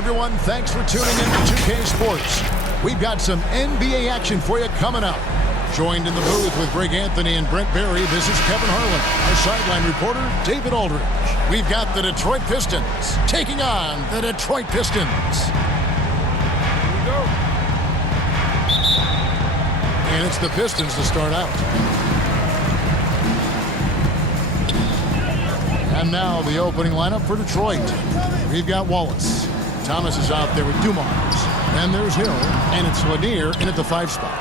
everyone. Thanks for tuning in to 2K Sports. We've got some NBA action for you coming up. Joined in the booth with Greg Anthony and Brent Berry, this is Kevin Harlan. Our sideline reporter, David Aldridge. We've got the Detroit Pistons taking on the Detroit Pistons. Here we go. And it's the Pistons to start out. And now the opening lineup for Detroit. We've got Wallace. Thomas is out there with Dumars. Then there's Hill. And it's Lanier in at the 5 spot.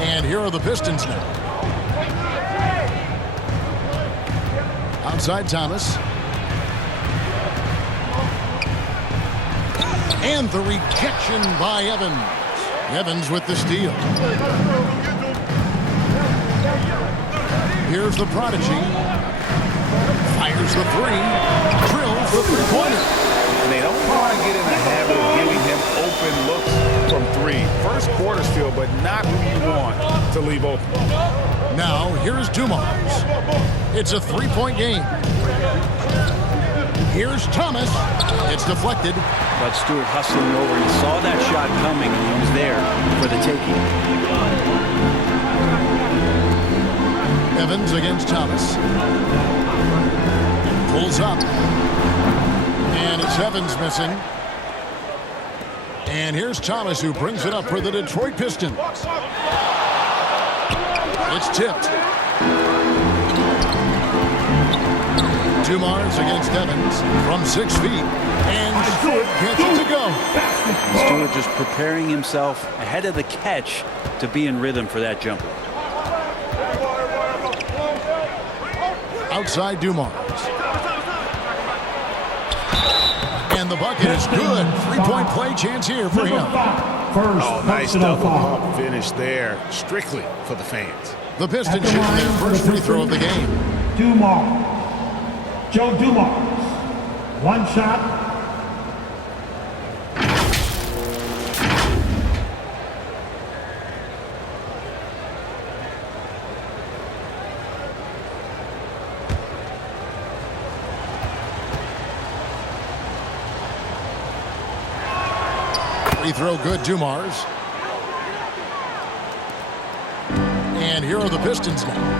And here are the Pistons now. Outside Thomas. And the rejection by Evans. Evans with the steal. Here's the prodigy. Fires the 3. Drills the 3-pointer. And they don't want to get in the habit of giving him open looks from 3. First quarter still, but not who you want to leave open. Now, here's Dumars. It's a 3-point game. Here's Thomas. It's deflected. But Stewart hustling over. He saw that shot coming, and he was there for the taking. Evans against Thomas. Pulls up. And it's Evans missing. And here's Thomas, who brings it up for the Detroit Pistons. It's tipped. Dumars against Evans from 6 feet. And Stewart gets it to go. Stewart just preparing himself ahead of the catch to be in rhythm for that jumper. Outside Dumars. And the bucket is good. 3-point play chance here for him. Oh, nice double pump finish there. Strictly for the fans. The Pistons shooting their first free throw of the game. Dumars. Joe Dumars. One shot. Free throw good, Dumars. And here are the Pistons now.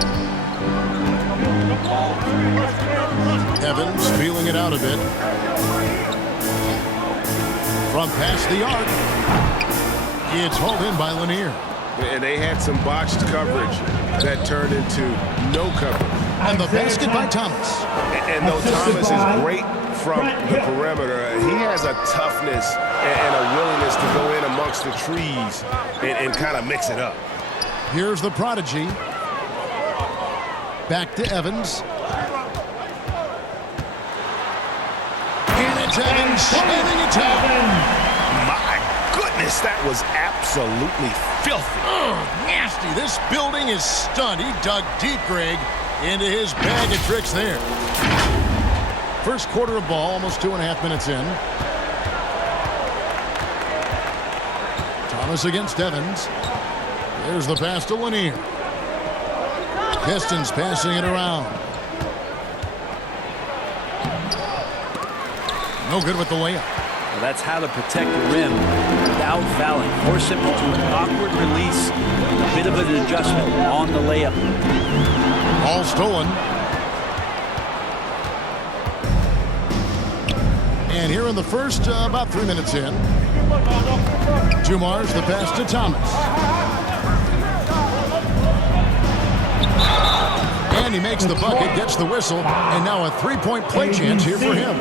Evans feeling it out a bit. From past the arc. It's hauled in by Lanier. And they had some botched coverage that turned into no coverage. And the basket by Thomas. And though Thomas is great from the perimeter, he has a toughness and a willingness to go in amongst the trees and kind of mix it up. Here's the prodigy. Back to Evans. And it's Evans shaving it down. My goodness, that was absolutely filthy. Oh, nasty. This building is stunned. He dug deep, Greg, into his bag of tricks there. First quarter of ball, almost 2.5 minutes in. Thomas against Evans. There's the pass to Lanier. Pistons passing it around. No good with the layup. Well, that's how to protect the rim without fouling. Force him into an awkward release. A bit of an adjustment on the layup. Ball stolen. And here in the first, about 3 minutes in. Dumars, the pass to Thomas. And he makes the bucket, gets the whistle, and now a 3-point play chance here for him.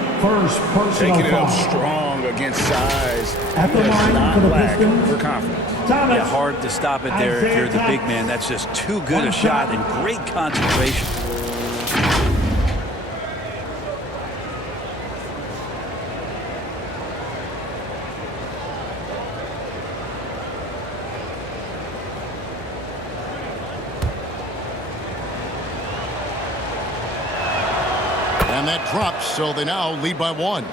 Taking it up strong against size. At the line for the Pistons. For confidence. Yeah, hard to stop it there if you're the big man. That's just too good a shot and great concentration. And that drops, so they now lead by 1.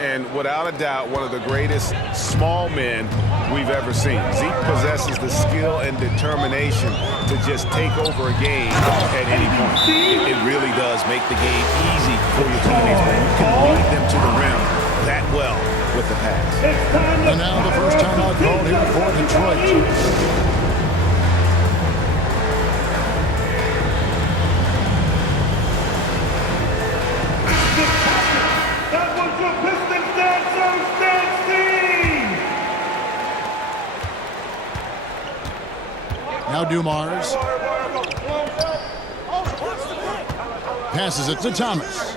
And without a doubt, one of the greatest small men we've ever seen. Zeke possesses the skill and determination to just take over a game at any point. It really does make the game easy for your teammates when you can lead them to the rim that well with the pass. And now the first timeout called here for Detroit. That was the Pistons dancers dancing! Now Dumars. Passes it to Thomas.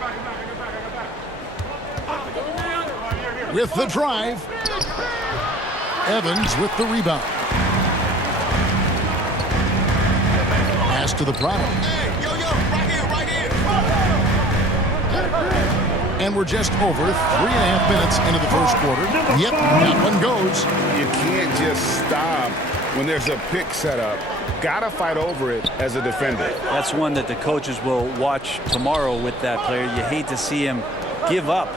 With the drive. Evans with the rebound. Pass to the product. And we're just over 3.5 minutes into the first quarter. Yep, that one goes. You can't just stop when there's a pick set up. Gotta fight over it as a defender. That's one that the coaches will watch tomorrow with that player. You hate to see him give up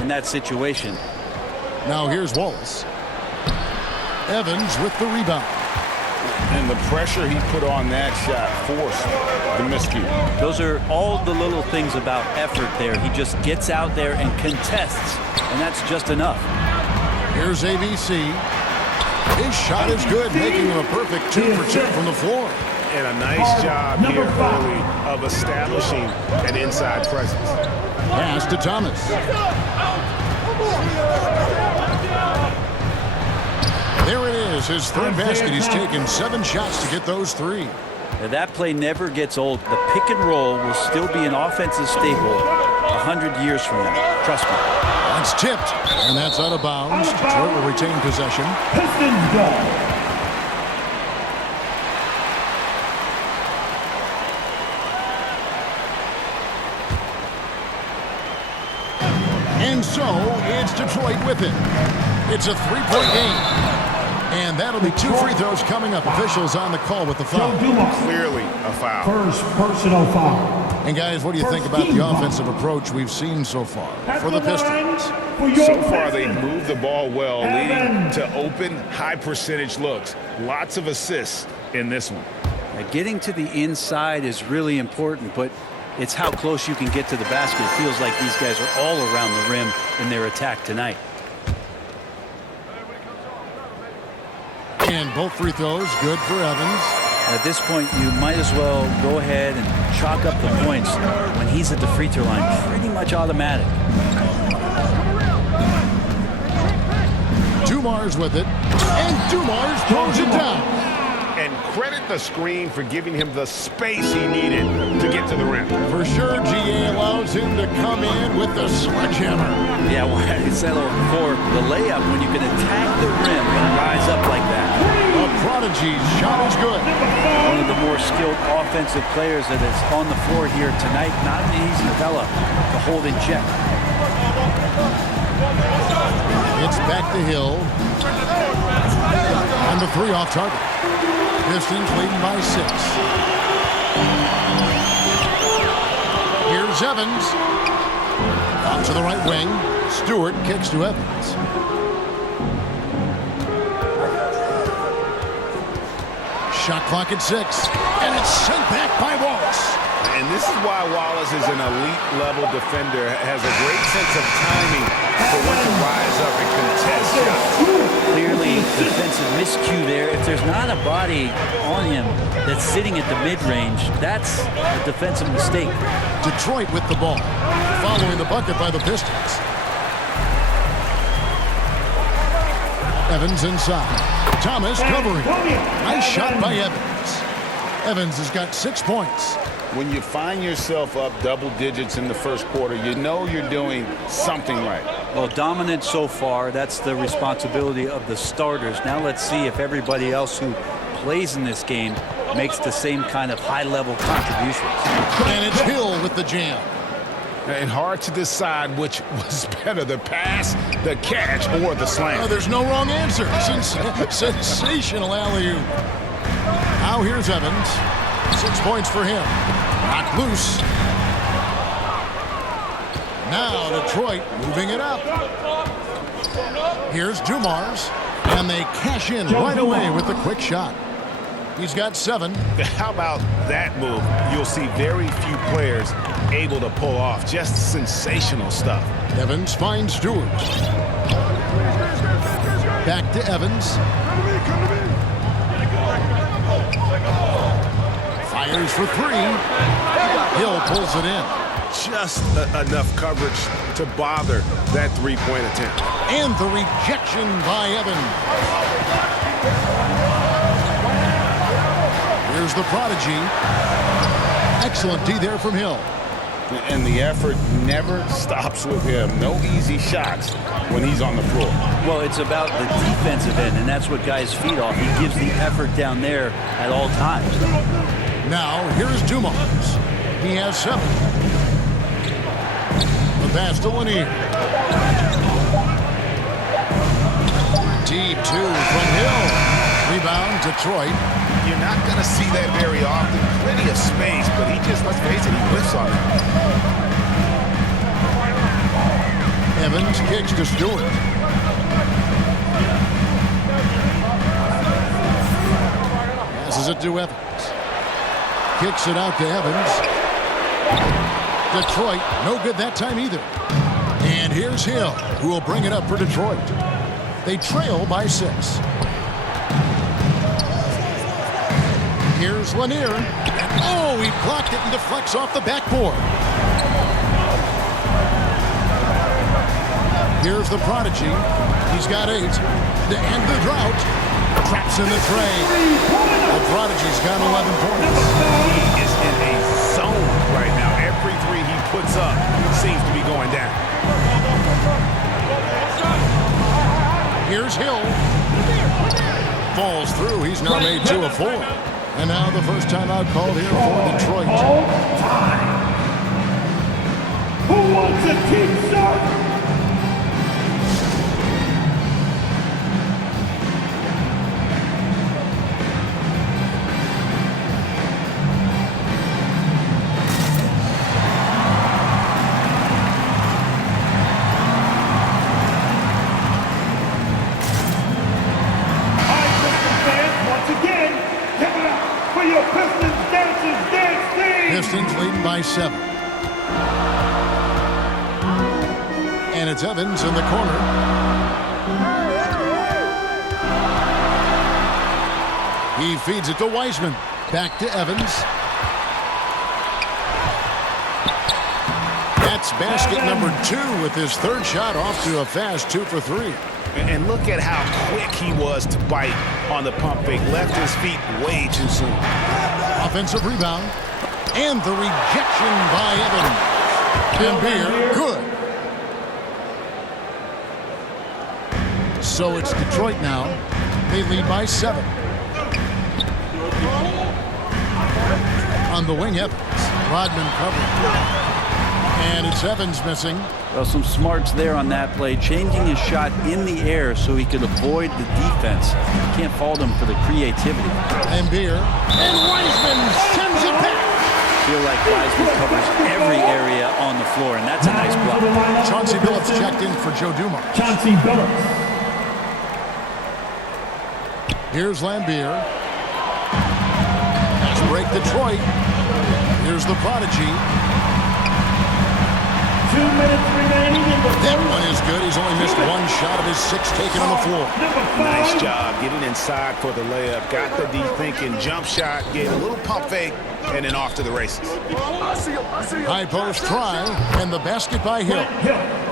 in that situation. Now here's Wallace. Evans with the rebound. And the pressure he put on that shot forced the miscue. Those are all the little things about effort there. He just gets out there and contests, and that's just enough. Here's ABC. His shot is good, making him a perfect 2 for 2 from the floor. And a nice job here early of establishing an inside presence. Pass to Thomas. There it is, his third basket. He's taken 7 shots to get those 3. Now, that play never gets old. The pick and roll will still be an offensive staple 100 years from now. Trust me. That's tipped, and that's out of bounds. Detroit will retain possession. Pistons ball. And so, it's Detroit with it. It's a 3-point game. And that'll be 2 free throws coming up. Officials on the call with the foul. Clearly a foul. First personal foul. And guys, what do you think about the offensive approach we've seen so far for the Pistons? So far, they've moved the ball well, leading to open, high-percentage looks. Lots of assists in this one. Now, getting to the inside is really important, but it's how close you can get to the basket. It feels like these guys are all around the rim in their attack tonight. And both free throws good for Evans. At this point, you might as well go ahead and chalk up the points when he's at the free throw line. Pretty much automatic. Dumars with it. And Dumars throws it down. And credit the screen for giving him the space he needed to get to the rim. For sure, GA allows him to come in with the sledgehammer. Yeah, well, I settle for the layup when you can attack the rim and rise up like that. A prodigy's shot is good. One of the more skilled offensive players that is on the floor here tonight. Not an easy fella to hold in check. It's back to Hill. And the 3 off target. Pistons leading by 6. Here's Evans. Out to the right wing. Stewart kicks to Evans. Shot clock at 6. And it's sent back by Wallace. And this is why Wallace is an elite-level defender, has a great sense of timing for when to rise up and contest shots. Clearly, defensive miscue there. If there's not a body on him that's sitting at the mid-range, that's a defensive mistake. Detroit with the ball, following the bucket by the Pistons. Evans inside. Thomas covering. Nice shot by Evans. Evans has got 6 points. When you find yourself up double digits in the first quarter, you know you're doing something right. Well, dominant so far. That's the responsibility of the starters. Now let's see if everybody else who plays in this game makes the same kind of high-level contributions. And it's Hill with the jam. And hard to decide which was better, the pass, the catch, or the slam. Oh, there's no wrong answer. Sensational alley-oop. Now here's Evans. 6 points for him. Knocked loose. Now Detroit moving it up. Here's Dumars. And they cash in right away with the quick shot. He's got 7. How about that move? You'll see very few players able to pull off just sensational stuff. Evans finds Stewart. Back to Evans. Fires for three. Hill pulls it in. Just enough coverage to bother that three-point attempt. And the rejection by Evans. Here's the prodigy. Excellent D there from Hill. And the effort never stops with him. No easy shots when he's on the floor. Well, it's about the defensive end, and that's what guys feed off. He gives the effort down there at all times. Now, here's Dumars. He has 7. The pass to Lanier. Deep 2 from Hill. Rebound, Detroit. You're not going to see that very often. Plenty of space, but he just, let's face it, he whiffs on it. Evans kicks to Stewart. Passes it to Evans. Kicks it out to Evans. Detroit, no good that time either. And here's Hill, who will bring it up for Detroit. They trail by 6. Here's Lanier. Oh, he blocked it and deflects off the backboard. Here's the prodigy. He's got 8. To end the drought. Traps in the tray. The prodigy's got 11 points. He is in a zone right now. Every three he puts up seems to be going down. Here's Hill. Falls through. He's now made 2 of 4. And now the first timeout called here for Detroit. All time. Who wants a t-shirt? Pistons leading by 7. And it's Evans in the corner. He feeds it to Wiseman. Back to Evans. That's basket number 2 with his 3rd shot off to a fast 2 for 3. And look at how quick he was to bite on the pump fake. Left his feet way too soon. Offensive rebound. And the rejection by Evans. Embiid, good. So it's Detroit now. They lead by 7. On the wing, Evans. Rodman covered. And it's Evans missing. Well, some smarts there on that play, changing his shot in the air so he could avoid the defense. You can't fault him for the creativity. Embiid. And Wiseman sends it back. Feel like Wiseman covers every area on the floor, and that's a nice block. Chauncey Billups checked in for Joe Dumars. Chauncey Billups. Here's Lambier. Pass break Detroit. Here's the prodigy. 2 minutes remaining in the That one is good. He's only missed 1 shot of his 6 taken on the floor. Nice job getting inside for the layup. Got the deep thinking jump shot, gave a little pump fake, and then off to the races. High post try, and the basket by Hill.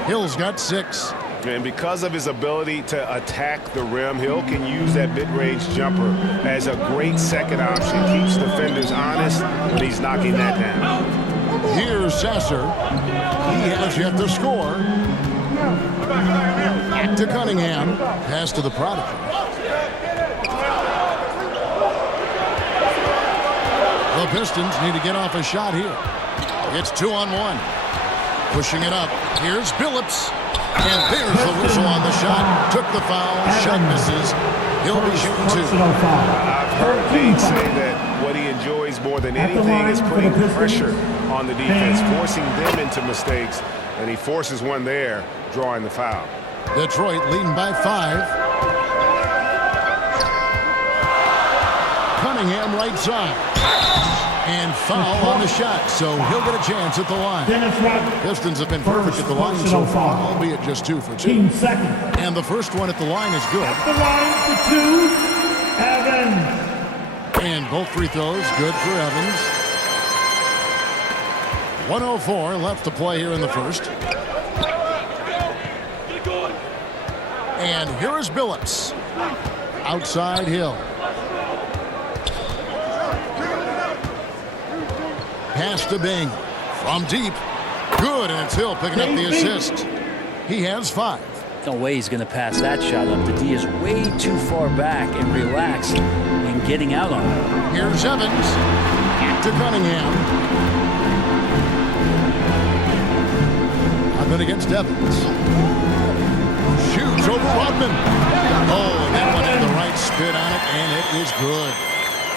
Hill's got 6. And because of his ability to attack the rim, Hill can use that mid-range jumper as a great second option. Keeps defenders honest when he's knocking that down. Here's Sasser. He has yet to score. Back to Cunningham. Pass to the prodigy. The Pistons need to get off a shot here. It's 2-on-1. Pushing it up. Here's Billups. And there's the whistle on the shot. Took the foul. Shot misses. He'll be shooting 2. I've heard Pete say that what he enjoys more than anything is putting pressure on the defense, forcing them into mistakes, and he forces one there, drawing the foul. Detroit leading by 5. Cunningham right side. And foul on the shot, so he'll get a chance at the line. Pistons have been perfect at the line so far, albeit just 2 for 2. And the first one at the line is good. At the line for 2, Evans. And both free throws good for Evans. 1:04 left to play here in the first. And here is Billups. Outside Hill. Pass to Bing. From deep. Good, and it's Hill picking up the assist. He has 5. No way he's going to pass that shot up. The D is way too far back and relaxed and getting out on it. Here's Evans. To Cunningham. I've been against Evans. Shoots over Rodman. Oh, and that one had the right spin on it, and it is good.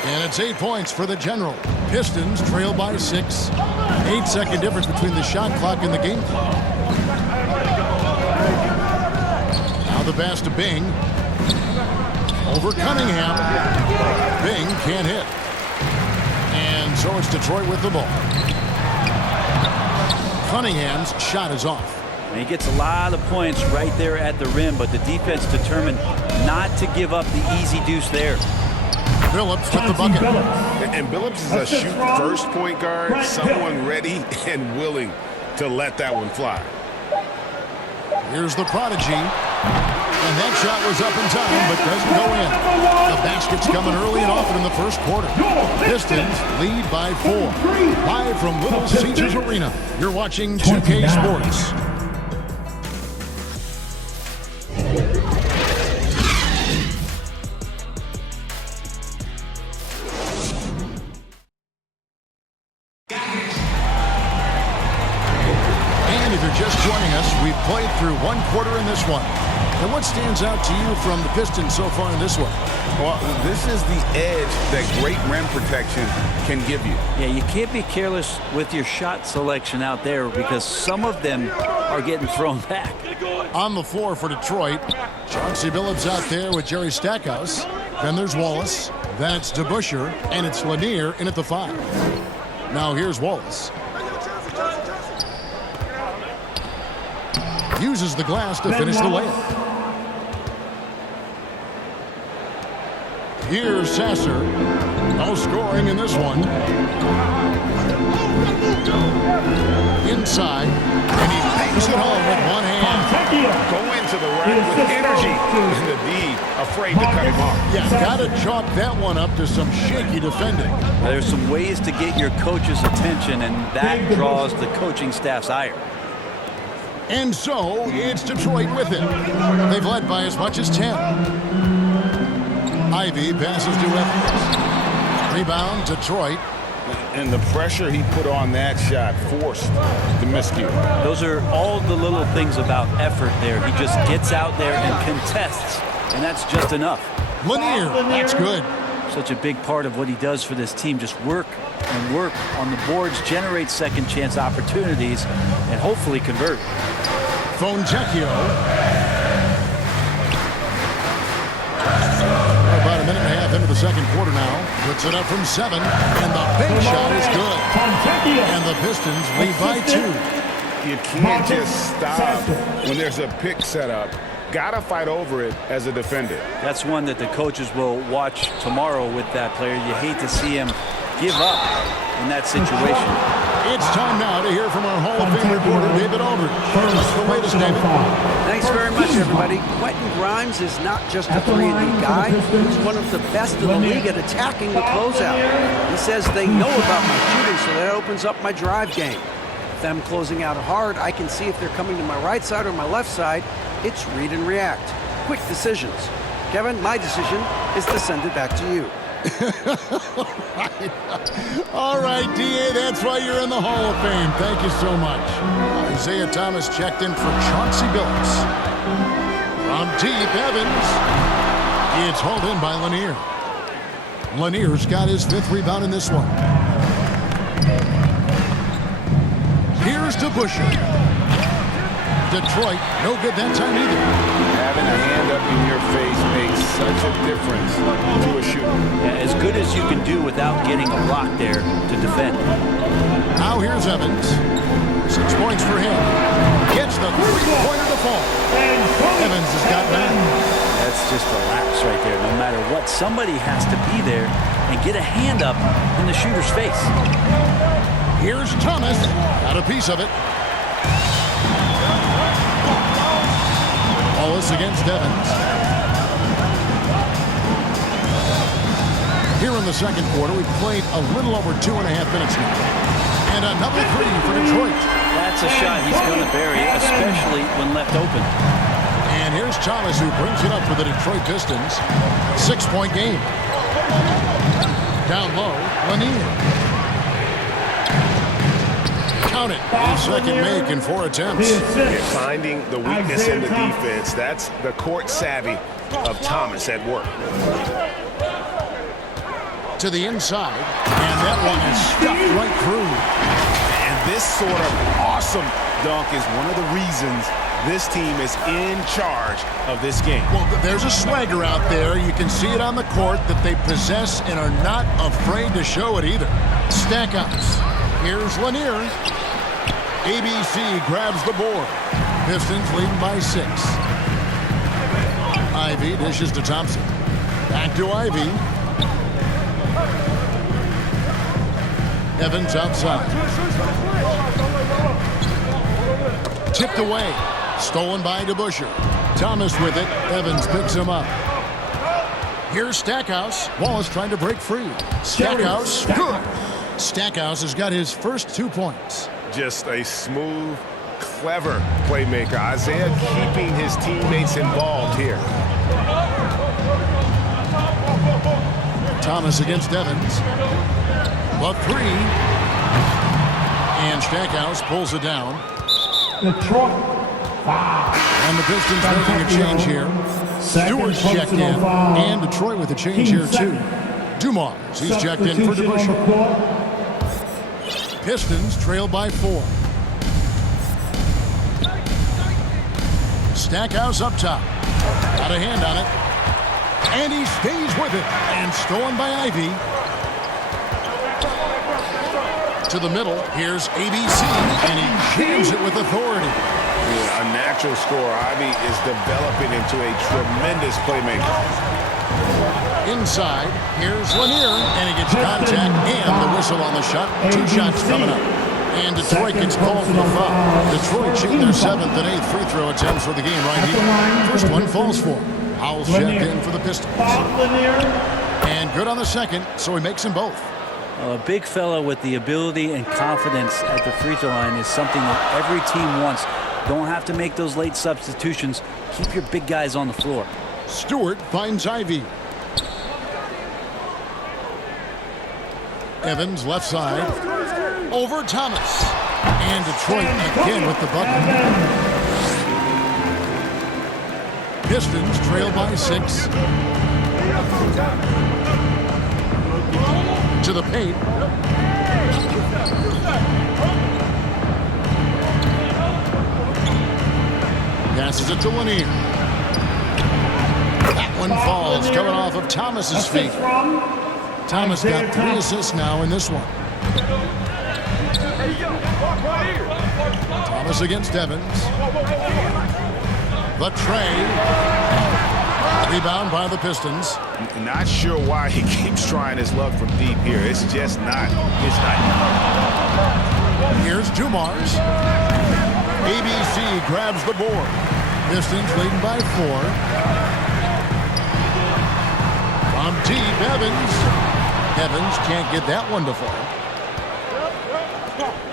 And it's 8 points for the General. Pistons trail by 6. 8-second difference between the shot clock and the game clock. Now the pass to Bing. Over Cunningham. Bing can't hit. And so it's Detroit with the ball. Cunningham's shot is off. And he gets a lot of points right there at the rim, but the defense determined not to give up the easy deuce there. Billups with the bucket. And Billups is a shoot-first point guard, someone ready and willing to let that one fly. Here's the prodigy. And that shot was up in time, but doesn't go in. The basket's coming early and often in the first quarter. Pistons lead by 4. Live from Little Caesars Arena, you're watching 2K Sports. And if you're just joining us, we've played through 1 quarter in this one. And what stands out to you from the Pistons so far in this one? Well, this is the edge that great rim protection can give you. Yeah, you can't be careless with your shot selection out there because some of them are getting thrown back. On the floor for Detroit, Chauncey Billups out there with Jerry Stackhouse. Then there's Wallace. Then it's DeBusschere, and it's Lanier in at the 5. Now here's Wallace. Uses the glass to finish the layup. Here's Sasser. No scoring in this one. Inside, and he bangs it home with one hand. Go into the rack with energy. And the D afraid to cut him off. Yeah, got to chalk that one up to some shaky defending. There's some ways to get your coach's attention, and that draws the coaching staff's ire. And so, it's Detroit with it. They've led by as much as 10. Ivy passes to Evans. Rebound, Detroit. And the pressure he put on that shot forced the miscue. Those are all the little things about effort there. He just gets out there and contests, and that's just enough. Lanier, that's good. Such a big part of what he does for this team. Just work and work on the boards, generate second chance opportunities, and hopefully convert. Fontecchio. About a minute and a half into the second quarter now. Puts it up from 7, and the big shot is good. And the Pistons lead by 2. You can't just stop when there's a pick set up. Gotta fight over it as a defender. That's one that the coaches will watch tomorrow with that player. You hate to see him give up in that situation. It's time now to hear from our Hall of Fame reporter, David Aldridge. What's the latest, David? Thanks very much, everybody. Quentin Grimes is not just a 3-and-D guy. He's one of the best in the league at attacking the closeout. He says they know about my shooting, so that opens up my drive game. If them closing out hard, I can see if they're coming to my right side or my left side. It's read and react. Quick decisions. Kevin, my decision is to send it back to you. All right, D.A., that's why you're in the Hall of Fame. Thank you so much. Isaiah Thomas checked in for Chauncey Billups. From deep, Evans. It's hauled in by Lanier. Lanier's got his 5th rebound in this one. Here's DeBusschere. Detroit, no good that time either. Having a hand up in your face makes such a difference to a shooter. As good as you can do without getting a block there to defend. Now here's Evans. 6 points for him. Gets the three-pointer to fall. Evans has got 9. That's just a lapse right there. No matter what, somebody has to be there and get a hand up in the shooter's face. Here's Thomas. Got a piece of it. Wallace against Evans. Here in the second quarter, we've played a little over 2.5 minutes now. And another three for Detroit. That's a shot he's going to bury, especially when left open. And here's Thomas, who brings it up for the Detroit Pistons. 6-point game. Down low, Lanier. Count it. His second make in 4 attempts. Finding the weakness in the defense. That's the court savvy of Thomas at work. To the inside, and that one is stuffed right through. And this sort of awesome dunk is one of the reasons this team is in charge of this game. Well, there's a swagger out there. You can see it on the court that they possess and are not afraid to show it either. Stackouts. Here's Lanier. ABC grabs the board. Pistons leading by 6. Ivy dishes to Thompson. Back to Ivy. Evans outside. Tipped away. Stolen by DeBusschere. Thomas with it. Evans picks him up. Here's Stackhouse. Wallace trying to break free. Stackhouse. Good. Stackhouse has got his first 2 points. Just a smooth, clever playmaker. Isaiah keeping his teammates involved here. Thomas against Evans. The 3. And Stackhouse pulls it down. Detroit. And the Pistons making a change here. Stewart's checked in. And Detroit with a change here too. Dumars, he's checked in for DeBusschere. Pistons trail by 4. Stackhouse up top. Got a hand on it. And he stays with it. And stolen by Ivy. To the middle. Here's ABC. And he jams it with authority. Yeah, a natural scorer. Ivy is developing into a tremendous playmaker. Inside, here's Lanier, and he gets contact and the whistle on the shot. 2 shots coming up. And Detroit gets called for the foul. Detroit shoot their 7th and 8th free throw attempts for the game right here. First one falls for him. Howell's checked in for the Pistons. And good on the second, so he makes them both. A big fella with the ability and confidence at the free throw line is something that every team wants. Don't have to make those late substitutions. Keep your big guys on the floor. Stewart finds Ivy. Evans left side. Over Thomas. And Detroit again with the bucket. Pistons trail by 6. To the paint. Passes it to Lanier. That one falls, coming off of Thomas's feet. Thomas got 3 assists now in this one. Thomas against Evans. The tray. Rebound by the Pistons. Not sure why he keeps trying his luck from deep here. It's just not his night. Here's Dumars. ABC grabs the board. Pistons leading by 4. From deep, Evans. Evans can't get that one to fall.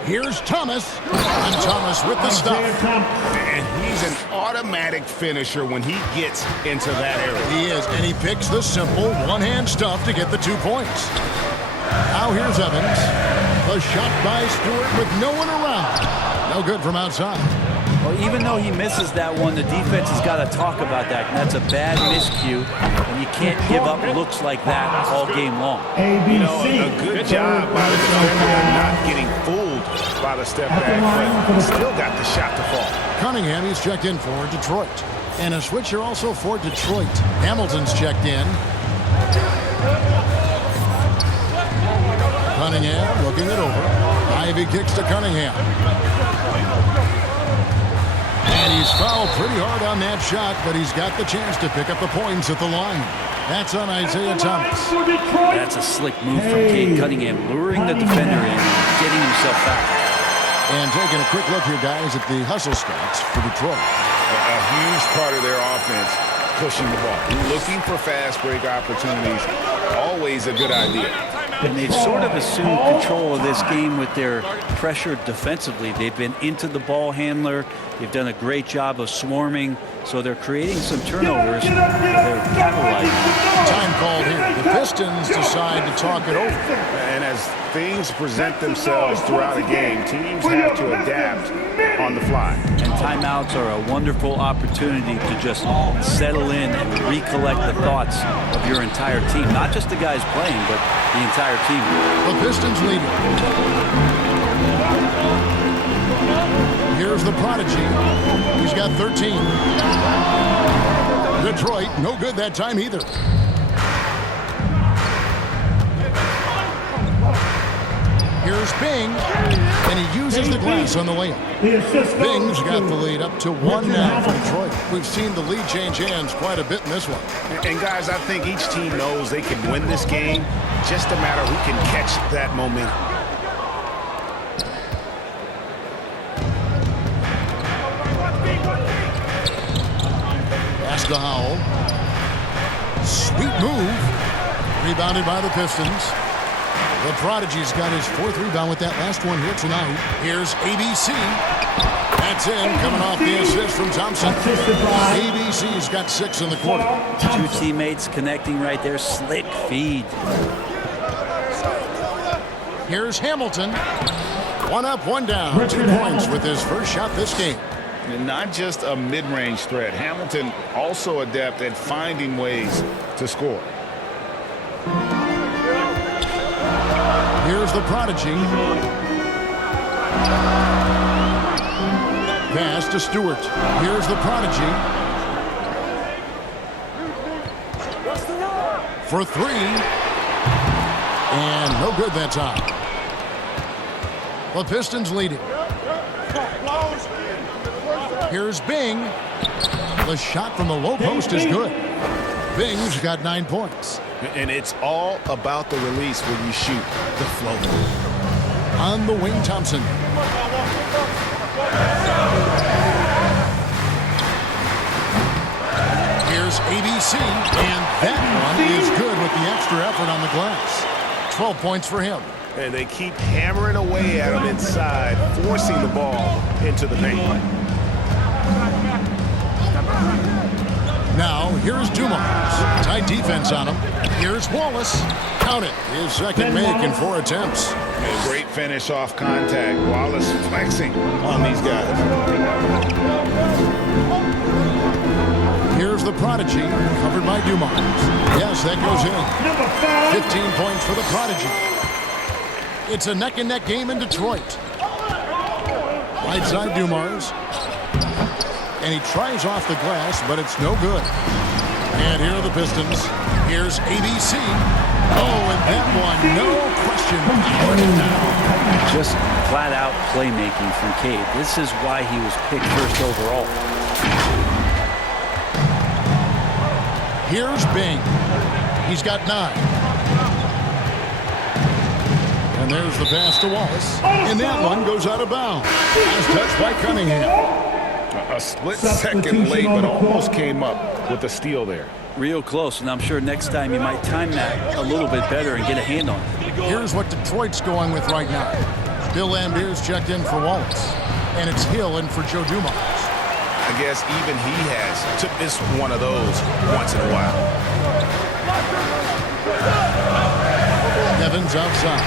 Here's Thomas. And Thomas with the stuff. And he's an automatic finisher when he gets into that area. He is, and he picks the simple one-hand stuff to get the 2 points. Now here's Evans. A shot by Stewart with no one around. No good from outside. Well, even though he misses that one, the defense has got to talk about that. And that's a bad miscue, and you can't give up looks like that all game long. You know, a good job by the defender not getting fooled by the step back, but still got the shot to fall. Cunningham, he's checked in for Detroit. And a switcher also for Detroit. Hamilton's checked in. Cunningham looking it over. Ivy kicks to Cunningham. And he's fouled pretty hard on that shot, but he's got the chance to pick up the points at the line. That's on Isaiah Thomas. That's a slick move from Cade Cunningham, luring the defender in, getting himself fouled. And taking a quick look here, guys, at the hustle stats for Detroit. A huge part of their offense, pushing the ball. Looking for fast break opportunities, always a good idea. And they've sort of assumed control of this game with their pressure defensively. They've been into the ball handler. They've done a great job of swarming. So they're creating some turnovers. They're capitalizing. Time called here. The Pistons decide to talk it over. And as things present themselves throughout a game, teams have to adapt on the fly. And timeouts are a wonderful opportunity to just settle in and recollect the thoughts of your entire team. Not just the guys playing, but the entire team. The Pistons leading. Here's the prodigy. He's got 13. Detroit, no good that time either. Here's Bing, and he uses the glass on the layup. Bing's got the lead up to 1 now for Detroit. We've seen the lead change hands quite a bit in this one. And guys, I think each team knows they can win this game. Just a matter who can catch that momentum. Pass to Howell. Sweet move. Rebounded by the Pistons. The Prodigy's got his 4th rebound with that last one here tonight. Here's ABC. That's in, coming off the assist from Thompson. ABC's got 6 in the quarter. 2 teammates connecting right there. Slick feed. Here's Hamilton. 1 up, 1 down. 2 points with his first shot this game. And not just a mid-range threat. Hamilton also adept at finding ways to score. Here's the Prodigy. Pass to Stewart. Here's the Prodigy. For 3. And no good that time. The Pistons leading. Here's Bing. The shot from the low post is good. Bing's got 9 points. And it's all about the release when you shoot the flow. On the wing, Thompson. Here's ABC, and that one is good with the extra effort on the glass. 12 points for him. And they keep hammering away at him inside, forcing the ball into the paint. Now, here's Dumars. Tight defense on him. Here's Wallace. Count it. His second make in 4 attempts. A great finish off contact. Wallace flexing on these guys. Here's the Prodigy, covered by Dumars. Yes, that goes in. 15 points for the Prodigy. It's a neck-and-neck game in Detroit. Right side, Dumars. And he tries off the glass, but it's no good. And here are the Pistons. Here's ABC. Oh, and that one, no question. Just flat-out playmaking from Cade. This is why he was picked first overall. Here's Bing. He's got 9. And there's the pass to Wallace. And that one goes out of bounds. As touched by Cunningham. A split second late, but almost came up with a steal there. Real close, and I'm sure next time you might time that a little bit better and get a hand on it. Here's what Detroit's going with right now. Bill Lambier's checked in for Wallace. And it's Hill in for Joe Dumars. I guess even he has to miss one of those once in a while. Evans outside.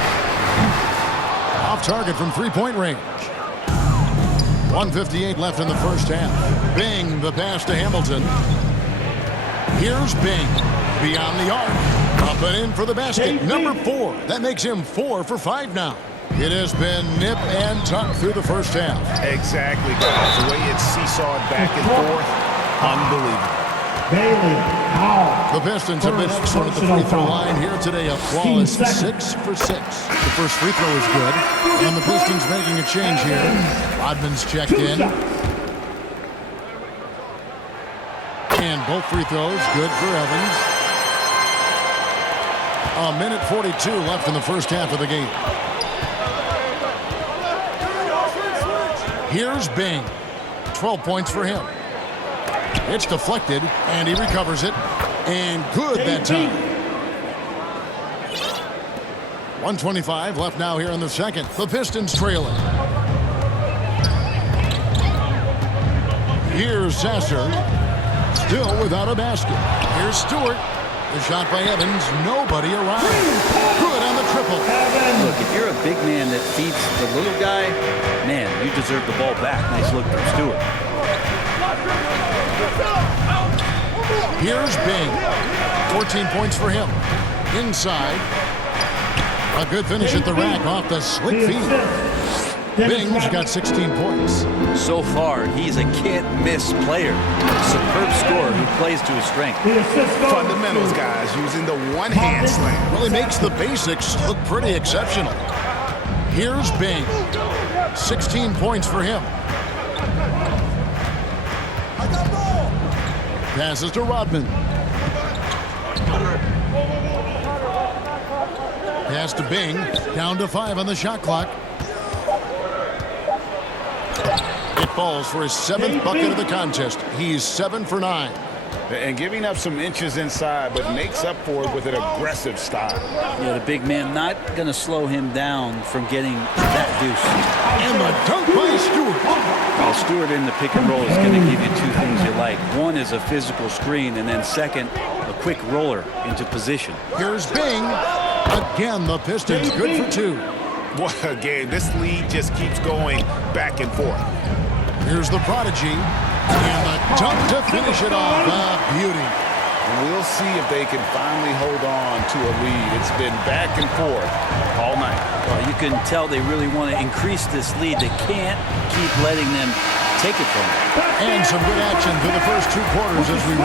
Off target from 3-point range. 1:58 left in the first half. Bing, the pass to Hamilton. Here's Bing. Beyond the arc. Up and in for the basket. Number 4. That makes him 4 for 5 now. It has been nip and tuck through the first half. Exactly, guys. The way it's seesawed back and forth, unbelievable. The Pistons have been excellent at the free throw line here today. A flawless 6 for 6. The first free throw is good. And the Pistons making a change here. Rodman's checked in. And both free throws good for Evans. A minute 42 left in the first half of the game. Here's Bing. 12 points for him. It's deflected, and he recovers it. And good that time. 1:25 left now here in the second. The Pistons trailing. Here's Sasser. Still without a basket. Here's Stewart. The shot by Evans. Nobody around. Good on the triple. Look, if you're a big man that feeds the little guy, man, you deserve the ball back. Nice look from Stewart. Here's Bing. 14 points for him. Inside. A good finish at the rack off the slick feed. Bing's got 16 points. So far, he's a can't-miss player. Superb scorer who plays to his strength. Fundamentals, guys, using the one-hand slam. Well, he makes the basics look pretty exceptional. Here's Bing. 16 points for him. Passes to Rodman. Pass to Bing. Down to 5 on the shot clock. It falls for his 7th bucket of the contest. He's 7 for 9. And giving up some inches inside, but makes up for it with an aggressive style. Yeah, the big man not going to slow him down from getting that deuce. And the dunk by Stewart. Well, Stewart in the pick and roll is going to give you two things you like. One is a physical screen, and then second, a quick roller into position. Here's Bing. Again, the Pistons good for 2. What a game. This lead just keeps going back and forth. Here's the prodigy. And the dunk to finish it off. A beauty. And we'll see if they can finally hold on to a lead. It's been back and forth all night. Well, you can tell they really want to increase this lead. They can't keep letting them take it from them. And some good action through the first 2 quarters as we